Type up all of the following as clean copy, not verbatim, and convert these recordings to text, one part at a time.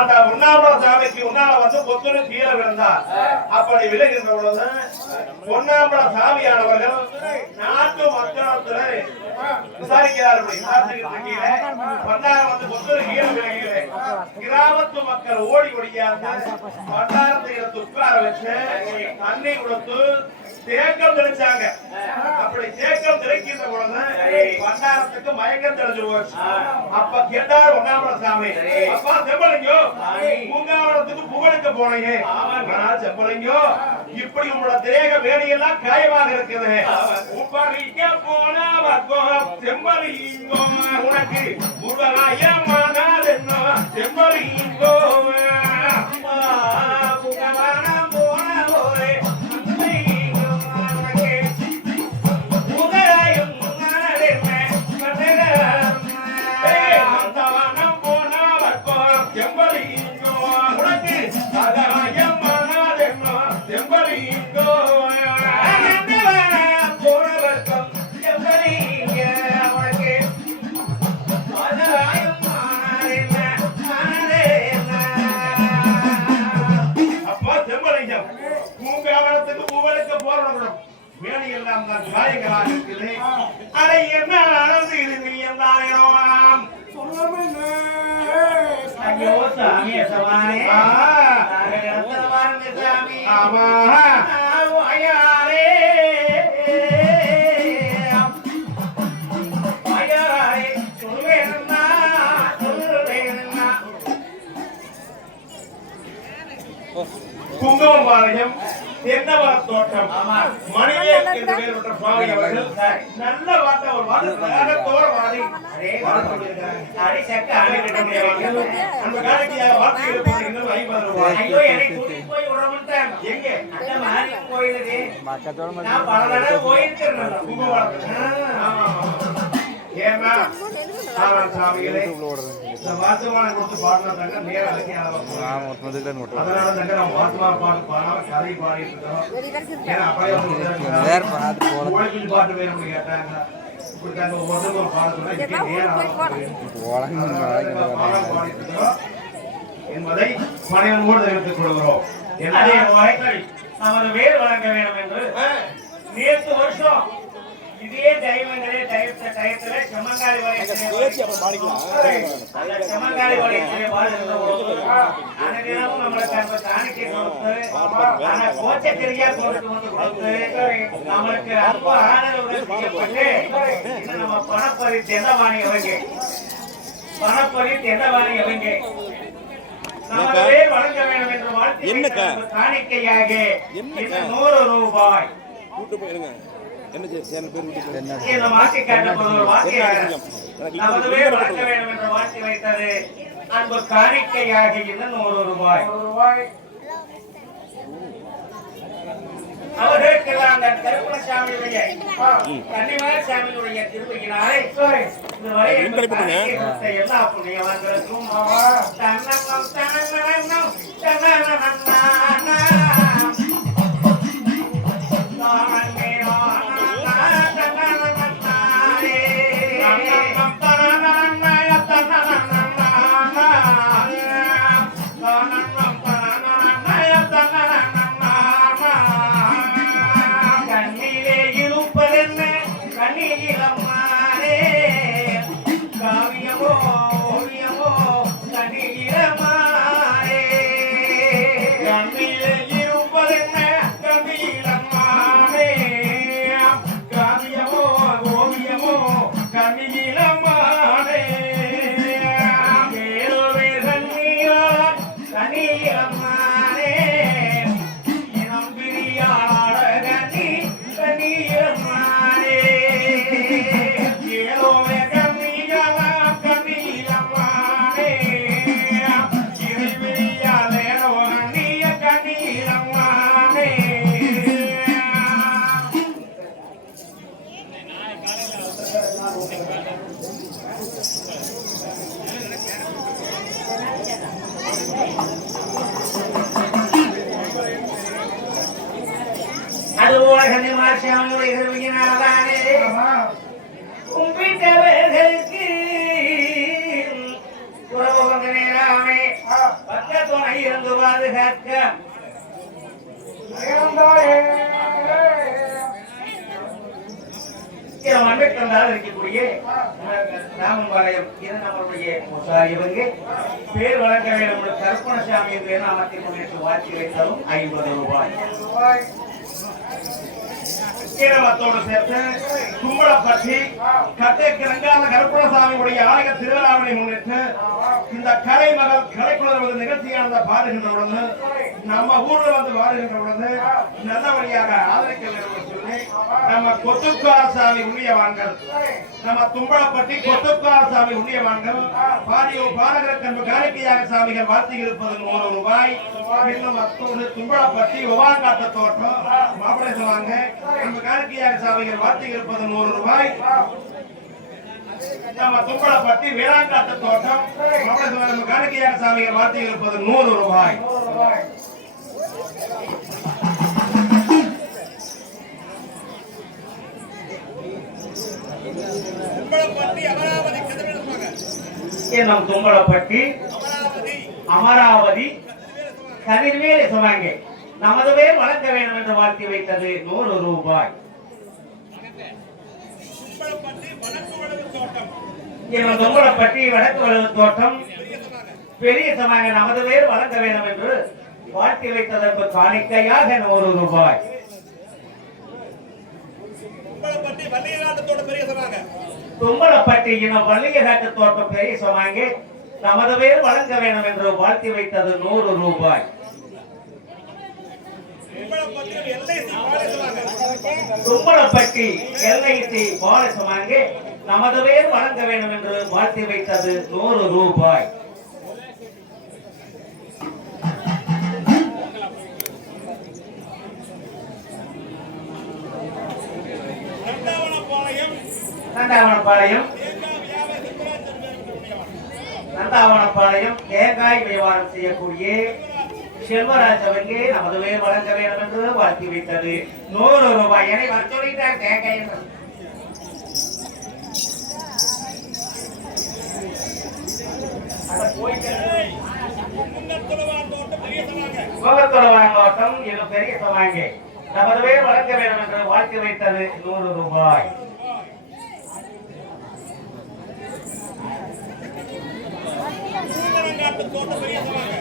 அந்த உண்ணாமல சாமிக்கு உன்னால வந்து பொத்துன்னு கீழே விழுந்தார். அப்படி விழுகின்ற பொழுது பொன்னாம்பல சாமியானவர்கள் நாட்டு மக்களத்துல விசாரிக்கிறார்கள். பண்டாரம் வந்து பொத்துன்னு கீழே விழுகிறது. கிராமத்து மக்கள் ஓடி ஓடியாந்து பண்டாரத்தை எடுத்து உட்கார வச்சு தண்ணி கொடுத்து தேக்கம் தெளிச்சாங்க. அப்படி தேக்கம் தெளிக்கின்ற பொழுது பண்டாரத்துக்கு மயக்கம் தெளிஞ்சு போச்சு. அப்ப கேட்டார் ஒன்னாமல சாமி, அப்பா செம்பலிங்கோ பூங்காவனத்துக்கு புகழுக்கு போனீங்க. செம்பலிங்கோ இப்படி உங்களோட தேக வேடியெல்லாம் காயமாக இருக்குது. உப்பரிக்க போன செம்பலிங்கோ உனக்கு முடகாயமானால் என்ன செம்பலிங்கோ வேலையெல்லாம் தான் காயங்களாக இருக்குது. அதை என்ன நடந்து இது நீ எல்லாம் ஐயோ சாமி சவானே சாமி ஆமா ஐயாரே ஐயாரே சொல்வேன்னா குங்குமபாளையம் தென்னவரம் தோட்டம் மணிவேல் என்று பெயர் சுவாமி அவர்கள் நல்ல வார்த்தை ஒரு வார்த்தை வாதி அந்த காலத்தியாக வார்த்தைகள் ஐயோ என்னை கூட்டிட்டு போய் விடமாட்டாங்க. எங்க அந்த மாதிரி கோயிலுக்கு நான் பல தடவை போயிருக்கேன். ஏன்னா சாமிகளே வார்த்தமான கொடுத்து பாடினாங்க நேர அதனால தாங்க நம்ம வார்த்தமான பாட்டு பாடாம கதை பாடிட்டு இருக்கோம். ஏன்னா அப்படியே பாட்டு வேணும்னு கேட்டாங்க. இப்படிக்காங்க ஒவ்வொருத்தரும் ஒரு பாட சொன்னா என்பதை மனைவனோடு தெரிவித்துக் கொள்கிறோம். நமது வேர் வழங்க வேண்டும் என்று நேற்று வருஷம் இதே தெய்வங்களே டயத்துல செம்மங்காளி செம்மங்காளி நம்மளுக்கு காணிக்கை கொடுத்து கோச்சக்கரியா கொடுத்து நம்மளுக்கு அற்ப ஆதரவு செய்யப்பட்டு நம்ம பணப்பறி தென்னவாணி அவங்க வழங்க வேண்டும் என்று வாழ்க்கை காணிக்கையாக 100 ரூபாய் என்ன சேனல் பேர் இந்த வாக்கை காட்டப்படுவது வாக்கையாக நமது வேர் வழங்க வேண்டும் என்று வாக்கி வைத்தது அன்பு காணிக்கையாக 100 ரூபாய் அவர்களுக்கெல்லாம் அந்த கருப்பணசாமியுடைய கன்னிமார் சாமியுடைய திருப்பதியினாலே இதுவரை எல்லா புண்ணியவான்களுக்கும் கும்பிட்டவர்களுக்கு பாதுகாக்க இருக்கக்கூடிய ராமபாளையம் இது நம்மளுடைய இவங்க பேர் வழங்க வேண்டும் கருப்பணசாமி என்று நாமத்தை முன்னிட்டு வாட்சி வைத்தாலும் 50 ரூபாய். ஈரமத்தோடு சேர்த்து கும்பலப்பட்டி கட்டைக்கிரங்கான கருப்பணசாமியுடைய ஆலய திருவிழாவினை முன்னிட்டு இந்த கலை மகள் கலைக்குழு நிகழ்ச்சியானதை பாடுகின்றவுடன் நம்ம ஊர்ல வந்து பாடுகின்றவுடன் நல்லபடியாக ஆதரிக்க வேண்டும் சொல்லி நம்ம கொத்துக்காரசாமி உரியவான்கள் நம்ம தும்பலப்பட்டி கொத்துக்காரசாமி உரியவான்கள் பாடியோ பாடகருக்கு காணிக்கையாக சாமிகள் வாழ்த்தி இருப்பது 100 ரூபாய். இன்னும் மற்றொரு தும்பலப்பட்டி ஒவாங்காத்த தோட்டம் மாப்பிள்ளை சொல்லுவாங்க நம்ம காணிக்கையாக சாமிகள் வாழ்த்தி இருப்பது 100 ரூபாய். நம்ம தும்பலப்பட்டி வேளாங்காட்டு தோட்டம் மாப்பிள்ளை சொல்லுவாங்க நம்ம காணிக்கையாக சாமிகள் வாழ்த்தி இருப்பது 100 ரூபாய். நம் தும்பலப்பட்டி அமராவதி கதிர்வேலை சொன்னாங்க நமது பேர் வளர்க்க வேண்டும் என்று வாழ்த்தி வைத்தது 100 ரூபாய். தும்பலப்பட்டி வடக்கு வளவு தோட்டம் பெரிய சமாக நமது பேர் வளர்க்க வேண்டும் என்று வாழ்த்தி வைத்ததற்கு காணிக்கையாக 100 ரூபாய். தும்பலப்பட்டி வள்ளியகாட்டு தோட்டம் பெரிய சமாங்க நமது பேர் வழங்க வேண்டும் என்று வாழ்த்தி வைத்தது 100 ரூபாய். தும்பலப்பட்டி எல்ஐசி பால சமாங்க நமது பேர் வழங்க வேண்டும் என்று வாழ்த்தி வைத்தது 100 ரூபாய். நந்தாவனப்பாளையம் தேங்காய் வியாபாரம் செய்யக்கூடிய செல்வராஜ் அவர்களே நமது பேர் வழங்க வேண்டும் என்று வாழ்த்தி வைத்தது 100 ரூபாய். என சொல்லிட்டார் தேங்காய் தோட்டம் இது பெரிய சமாங்க நமது பேர் வழங்க வேண்டும் என்று வாழ்த்தி வைத்தது 100 ரூபாய்.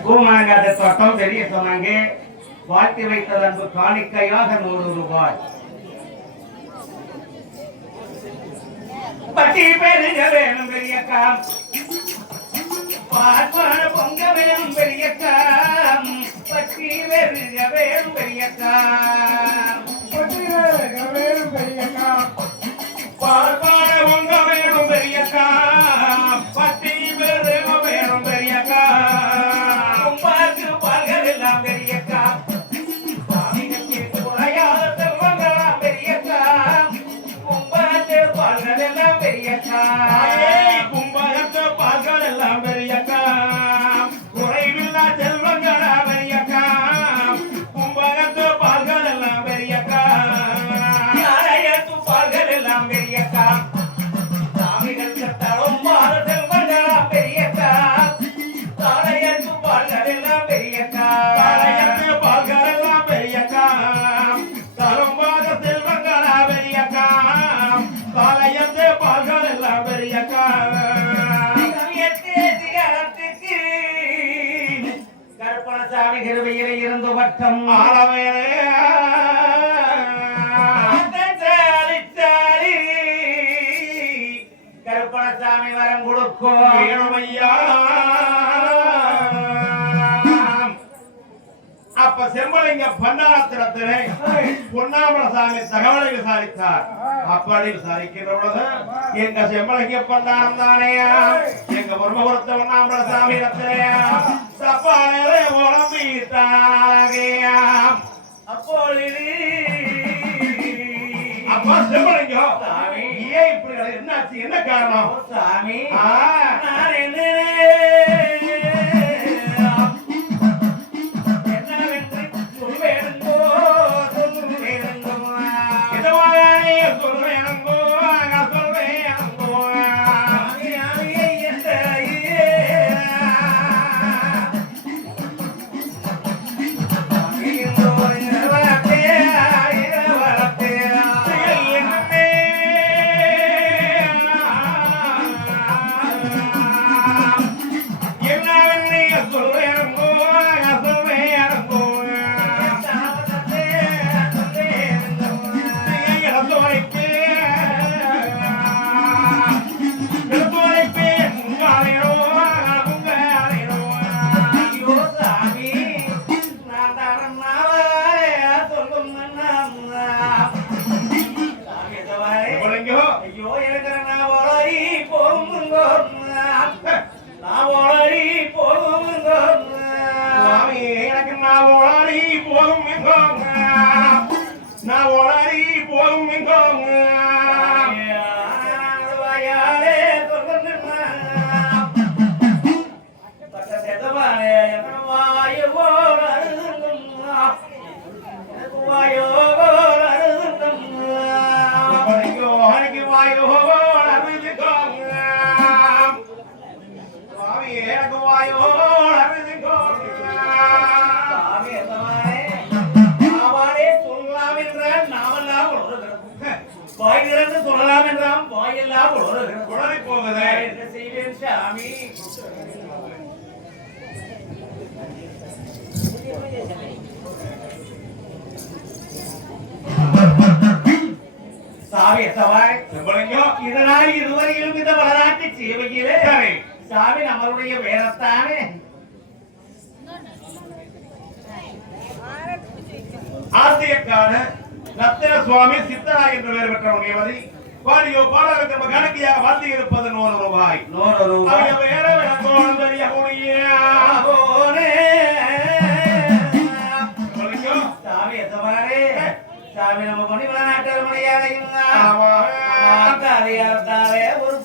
கூமாங்காட்டு தோட்டம் பெரிய சொன்னாங்க வாழ்த்தி வைத்தது அன்பு காணிக்கையாக 100 ரூபாய். பட்டி பெருக வேணும் பெரியக்கா பார்ப்பான பொங்க வேணும் பெரியக்கா பட்டி பெருக வேணும் பெரியக்கா பட்டி பெருக வேணும் பெரியக்கா பார்ப்பான பொங்க வேணும் பெரியக்கா பட்டி பெருக வேணும் பெரியக்கா கும்பாக்கு பால்கள் எல்லாம் பெரியக்கா சாமிகளுக்கு துணையாத செல்வங்களாம் பெரியக்கா கும்பாக்கு பால்கள் எல்லாம் பெரியக்கா கும்பாக்கு பால்கள் எல்லாம் பெரியக்கா குறைவில்லா செல்வங்களா பெரியக்கா கும்பாக்கு பால்கள் எல்லாம் பெரியக்கா நாளையத்து பால்கள் எல்லாம் பெரியக்கா சாமிகளுக்கு தரும் பால செல்வங்களா பெரியக்கா தாளையத்து பால்கள் எல்லாம் பெரியக்கா தாளையத்து பால்கள் எல்லாம் பெரியக்கா தரும் பால செல்வங்களா பெரியக்கா தாளையத்து பால்கள் எல்லாம் பெரியக்கா கருப்பணசாமி கிருபையிலே இருந்து வட்டம் ஆளவேலே கருப்பணசாமி வரம் கொடுக்கும் ஐயா. அப்ப செம்பலிங்க பண்டாரத்திரத்திலே பொன்னாமலசாமி தகவலை விசாரித்தார். அப்படி விசாரிக்கிற பொழுது எங்க செம்பலிங்க பண்டாரம் தானேயா எங்க பொறுமபுரத்த பொன்னாமலசாமி தப்பாலே உழம்பிட்டாகையா. அப்பொழுது அப்பா செம்பலிங்கம் சாமி ஏன் இப்படி என்னாச்சு என்ன காரணம் சாமி நான் என்னவென்று சொல்வேனுங்கோ சொல்வேனுங்கோ இதவானே சொல்வேனுங்கோ சொல்வேனுங்கோ நான் ஓடாடி போகும் எங்கும் வாயாலே சொல்லுமா பக்கத்தேதவானே வாயோ அருதும்மா வாயோ அருதும்மா அன்னைக்கு வாயோ அருதுக்கும் சுவாமி எனக்கு வாயோ அருதுக்கும் சாமி எதமானே நாவாலே சொல்லலாம் என்றால் நாமெல்லாம் உணர்கிறோம் வாய் திறந்து சொல்லலாம் என்றால் வாயெல்லாம் உணர்கிறோம் குழந்தை போகுது என்ன செய்வேன் சாமி சாமி எத்தவாய் செம்பலிங்கம் இதனால் இருவரையும் இந்த வரலாற்று சேவையிலே சரி. சாமி நம்மளுடைய வேறத்தானே ஆசியக்கான ரத்தின சுவாமி சித்தரா என்று பெயர் பெற்றவங்க பாடியோ பாடலுக்கு நம்ம கணக்கியாக வார்த்தை இருப்பது 100 ரூபாய் 100 ரூபாய் அவங்க வேற வேணும் பெரிய போனே செம்பலிங்கம் சாமி எத்தவாரே சாமி நம்ம பண்ணி விளையாட்டு மணியாக ஆமா. ஒரு